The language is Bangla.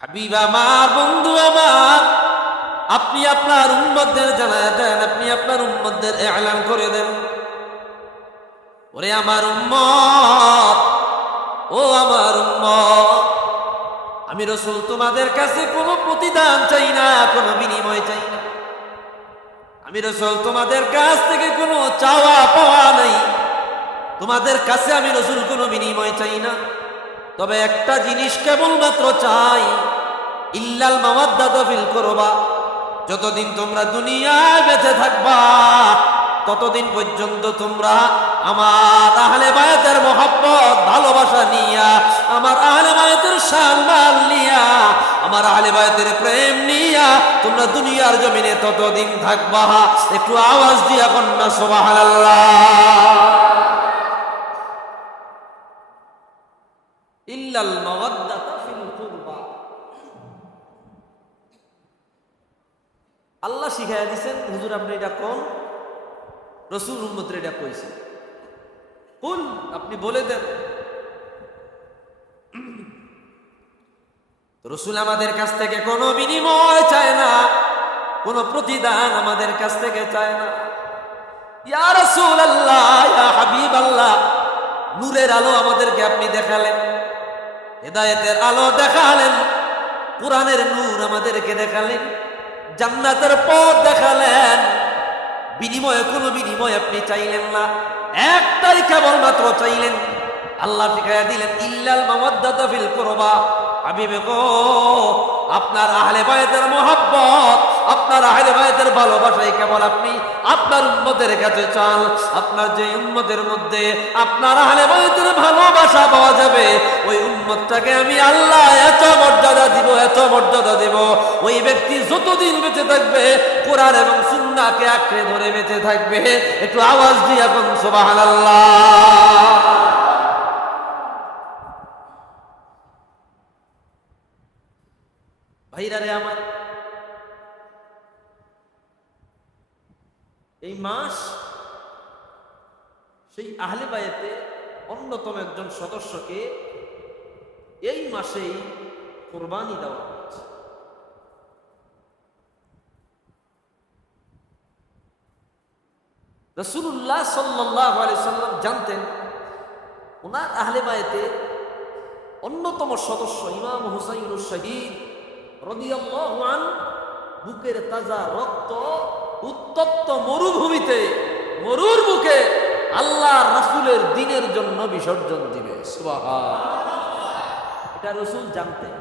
হাবিব আমার, বন্ধু আমার, আপনি আপনার উম্মতদের জানায় দেন, আপনি আপনার উম্মতদের এলান করে দেন। ওরে আমার উম্মত, ও আমার উম্মত, আমি রসুল তোমাদের কাছে কোনো প্রতিদান চাই না, কোনো বিনিময় চাই না। আমি রসুল তোমাদের কাছ থেকে কোনো চাওয়া পাওয়া নাই। তোমাদের কাছে আমি রসুল কোনো বিনিময় চাই না। তবে একটা জিনিস কেবলমাত্র চাই ইল্লাল মাওয়াদ্দাতা ফিল করবা। যতদিন তোমরা দুনিয়ায় বেঁচে থাকবা, ততদিন পর্যন্ত তোমরা আমার আহলে বায়াতের মোহাব্বত, ভালোবাসা নিয়া, আমার আহলে বায়াতের সম্মান নিয়া, আমার আহলে বায়াতের প্রেম নিয়া তোমরা দুনিয়ার জমিনে ততদিন থাকবা। একটু আওয়াজ দিয়া কন্যা, সুবহানাল্লাহ। ইল্লাল মাওয়াদ্দাতা ফিল কুরবা। আল্লাহ শিখাইয়া দিছেন, হুজুর, আপনি এটা কোন? রসুল উম্মতের এটা কইছেন কোন? আপনি বলে দেন। রসুল আমাদের কাছ থেকে কোনো বিনিময় চায় না, কোনো প্রতিদান আমাদের কাছ থেকে চায় না। ইয়া রসুল আল্লাহ ইয়া হাবিব আল্লাহ নূরের আলো আমাদেরকে আপনি দেখালেন, হেদায়েতের আলো দেখালেন, কোরআনের নূর আমাদেরকে দেখালেন। জান্নাতের পথ দেখালেন। বিনিময়ে, কোনো বিনিময় আপনি চাইলেন না। একটাই কেবলমাত্র চাইলেন। আল্লাহ ঠিকায়া দিলেন, ইল্লাল মাওয়াদ্দাতা ফিল কুরবা। হাবিবে গো আপনার আহলে বায়াতের মোহাব্বত, আপনার আহলে বায়াতের ভালোবাসাই কেবল আপনি। আপনার উম্মতের কাছে চান, আপনার যে উম্মতের মধ্যে আপনার আহলে বায়াতের ভালোবাসা পাওয়া যাবে, ওই উম্মতটাকে আমি আল্লাহ এত মর্যাদা দিব ব্যক্তি যতদিন বেঁচে থাকবে, কোরআন এবং সুন্নাহকে আঁকড়ে ধরে বেঁচে থাকবে। একটু আওয়াজ দিয়ে এখন, সুবহানাল্লাহ। ভাইরা রে আমার, এই মাস সেই আহলে বায়েতে অন্যতম একজন সদস্যকে এই মাসেই কোরবানি দেওয়া রসুল্লাহ সাল্লাহ সাল্লাম জানতেন ওনার আহলে বায়েতে অন্যতম সদস্য ইমাম হুসাইন শহীদ রদিয়াল্লাহান বুকের তাজা রক্ত উত্তপ্ত মরুভূমিতে, মরুর বুকে আল্লাহ রাসুলের দিনের জন্য বিসর্জন দিবে। এটা রসুল জানতেন